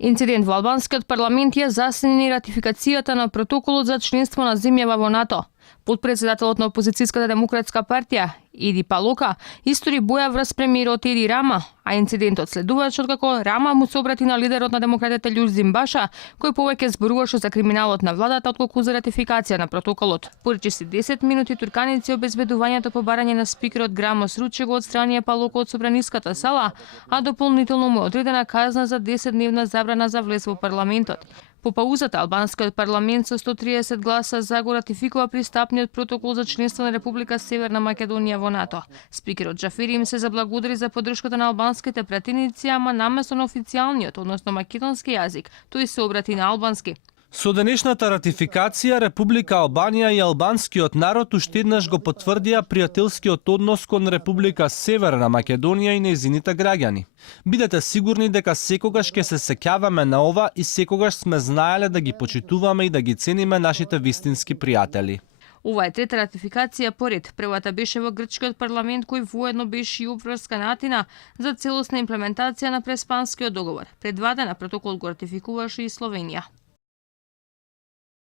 Инцидент во албанскиот парламент ја заснени ратификацијата на протоколот за членство на земјава во НАТО. Подпредседателот на опозицијската демократска партија Еди Палока истори боја врз премиерот Еди Рама, а инцидентот следуваше откако Рама му се обрати на лидерот на демократите Љузин Баша, кој повеќе зборуваше за криминалот на владата отколку за ратификација на протоколот. Поречиси 10 минути турканици обезбедувањето по барање на спикерот Грамос Руче го отстранија Палока од собраниската сала, а дополнително му е одредена казна за 10-дневна забрана за влез во парламентот. По паузата, албанскиот парламент со 130 гласа за го ратификува пристапниот протокол за членство на Република Северна Македонија во НАТО. Спикерот Џафери им се заблагодари за поддршката на албанските пратеници, ама наместо на официјалниот, односно македонски јазик, тој се обрати на албански. Со денешната ратификација, Република Албанија и албанскиот народ уште еднаш го потврдија пријателскиот однос кон Република Северна Македонија и нејзините граѓани. Бидете сигурни дека секогаш ќе се сеќаваме на ова и секогаш сме знаеле да ги почитуваме и да ги цениме нашите вистински пријатели. Ова е трета ратификација поред. Првата беше во грчкиот парламент кој воедно беше и обврска на Атина за целосна имплементација на Преспанскиот договор. Пред 2 дена протокол го ратификуваше и Словенија.